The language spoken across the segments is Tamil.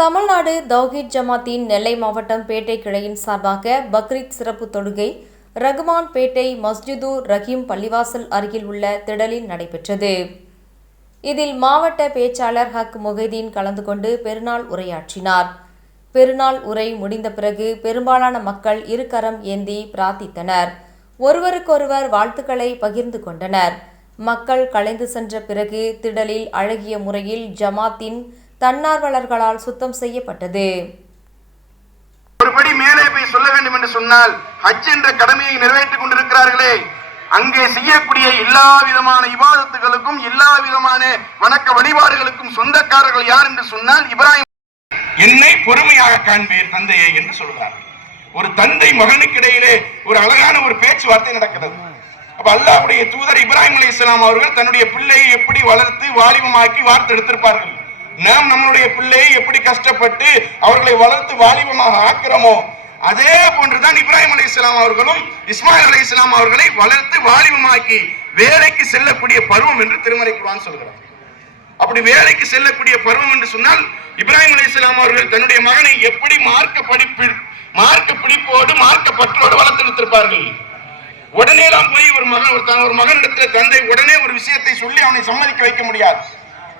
தமிழ்நாடு தௌஹீத் ஜமாத்தின் நெல்லை மாவட்டம் பேட்டை கிளையின் சார்பாக பக்ரீத் சிறப்பு தொழுகை ரகுமான் பேட்டை மஸ்ஜிது ரஹீம் பள்ளிவாசல் அருகில் உள்ள திடலில் நடைபெற்றது. இதில் மாவட்ட பேச்சாளர் ஹக் முகைதீன் கலந்து கொண்டு பெருநாள் உரையாற்றினார். பெருநாள் உரை முடிந்த பிறகு பெரும்பாலான மக்கள் இருகரம் ஏந்தி பிரார்த்தித்தனர். ஒருவருக்கொருவர் வாழ்த்துக்களை பகிர்ந்து கொண்டனர். மக்கள் கலைந்து சென்ற பிறகு திடலில் அழகிய முறையில் ஜமாத்தின் தன்னார்வலர்களால் சுத்தம் செய்யப்பட்டது. ஒருபடி மேலே போய் சொல்ல வேண்டும் என்று சொன்னால் ஹஜ் என்ற கடமையை நிறைவேற்றிக் கொண்டிருக்கிறார்களே. அங்கே செய்யக்கூடிய எல்லா விதமான இபாதத்துகளுக்கும் எல்லா விதமான வணக்க வழிபாடுகளுக்கும் சொந்தக்காரர்கள் யார் என்று சொன்னால் இப்ராஹிம் என்னை பொறுமையாக காண்பீர் தந்தையை என்று சொல்கிறார்கள். ஒரு தந்தை மகனுக்கு இடையிலே ஒரு அழகான ஒரு பேச்சுவார்த்தை நடக்கிறது. அப்ப அல்லாஹ்வுடைய தூதர் இப்ராஹிம் அலைஹிஸ்ஸலாம் அவர்கள் தன்னுடைய பிள்ளையை எப்படி வளர்த்து வாலிபமாக்கி வார்த்து எடுத்திருப்பார்கள் நாம் நம்மளுடைய பிள்ளையை எப்படி கஷ்டப்பட்டு அவர்களை வளர்த்து வாலிபமாக ஆக்கிறோமோ அதே போன்றுதான் இப்ராஹிம் அலைஹிஸ்ஸலாம் அவர்களும் இஸ்மாயில் அலைஹிஸ்ஸலாம் அவர்களை வளர்த்து வாலிபமாக்கி வேலைக்கு செல்லக்கூடிய பருவம் என்று திருமறை குரான் சொல்கிறார். அப்படி வேலைக்கு செல்லக்கூடிய பருவம் என்று சொன்னால் இப்ராஹிம் அலைஹிஸ்ஸலாம் அவர்கள் தன்னுடைய மகனை எப்படி மார்க்க படிப்பு மார்க்க பிடிப்போடு மார்க்க பற்றோடு வளர்த்தெடுத்திருப்பார்கள் உடனே எல்லாம் போய் ஒரு மகன் ஒரு தன் ஒரு மகனிடத்துல தந்தை உடனே ஒரு விஷயத்தை சொல்லி அவனை சம்மதிக்க வைக்க முடியாது.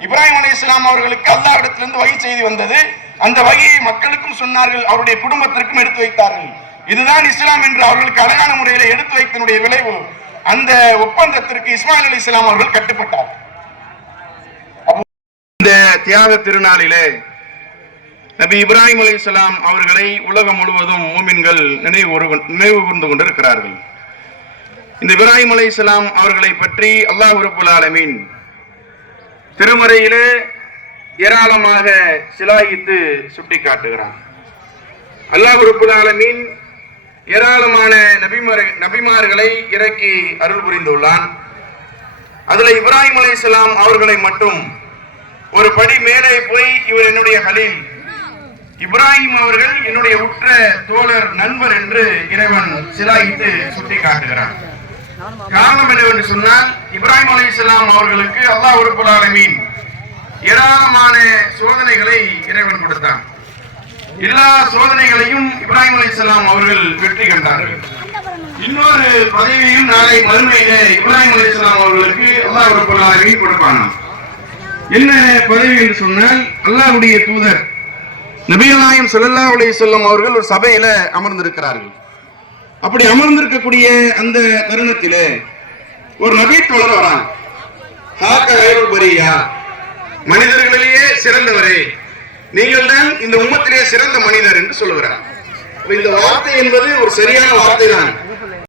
இப்ராஹிம் அலி இஸ்லாம் அவர்களுக்கு அல்லாவிடத்திலிருந்து வகை செய்தி வந்தது. அந்த வகையை மக்களுக்கும் சொன்னார்கள் அவருடைய குடும்பத்திற்கும் எடுத்து வைத்தார்கள். இதுதான் இஸ்லாம் என்று அவர்களுக்கு அழகான முறையில் எடுத்து வைத்தனுடைய விளைவு. அந்த ஒப்பந்தத்திற்கு இஸ்மாயில் அலி இஸ்லாம் அவர்கள் கட்டுப்பட்டார். இந்த தியாக திருநாளிலே நபி இப்ராஹிம் அலைஹிஸ்ஸலாம் அவர்களை உலகம் முழுவதும் மூமின்கள் நினைவு நினைவு கூர்ந்து கொண்டிருக்கிறார்கள். இந்த இப்ராஹிம் அலைஹிஸ்ஸலாம் அவர்களை பற்றி அல்லாஹ் ரப்புல் ஆலமீன் திருமறையிலே ஏராளமாக சிலாயித்து சுட்டிக்காட்டுகிறான் அல்லாஹ் ரப்புல் ஏராளமான நபிமரை நபிமார்களை இறக்கி அருள் புரிந்துள்ளான். அதுல இப்ராஹிம் அலைஹிஸ்ஸலாம் அவர்களை மட்டும் ஒரு படி மேலே போய் இவர் என்னுடைய ஹலீல் இப்ராஹிம் அவர்கள் என்னுடைய உற்ற தோழர் நண்பர் என்று இறைவன் சிலாயித்து சுட்டி காட்டுகிறான் காரணம் என்னவென்று சொன்னால் இப்ராஹிம் அலைஹிஸ்ஸலாம் அவர்களுக்கு அல்லாஹ் ரப்பல் ஆலமீன் ஏராளமான சோதனைகளை இறைவன் கொடுத்தான். எல்லா சோதனைகளையும் இப்ராஹிம் அலைஹிஸ்ஸலாம் அவர்கள் வெற்றி கண்டார்கள். இன்னொரு பதவியையும் நாளை மறுமையில இப்ராஹிம் அலைஹிஸ்ஸலாம் அவர்களுக்கு அல்லாஹ் ரப்பல் ஆலமீன் கொடுப்பானாம். என்ன பதவி என்று சொன்னால் அல்லாஹ்வுடைய தூதர் நபிகள் நாயம் ஸல்லல்லாஹு அலைஹி அவர்கள் ஒரு சபையில அமர்ந்திருக்கிறார்கள். அப்படி அமர்ந்திருக்கக்கூடிய அந்த தருணத்திலே ஒரு நகைத்தோழர் வரான். மனிதர்களிலேயே சிறந்தவரே. நீங்கள் தான் இந்த உம்மத்திலே சிறந்த மனிதர் என்று சொல்லுகிறார். இந்த வார்த்தை என்பது ஒரு சரியான வார்த்தை தான்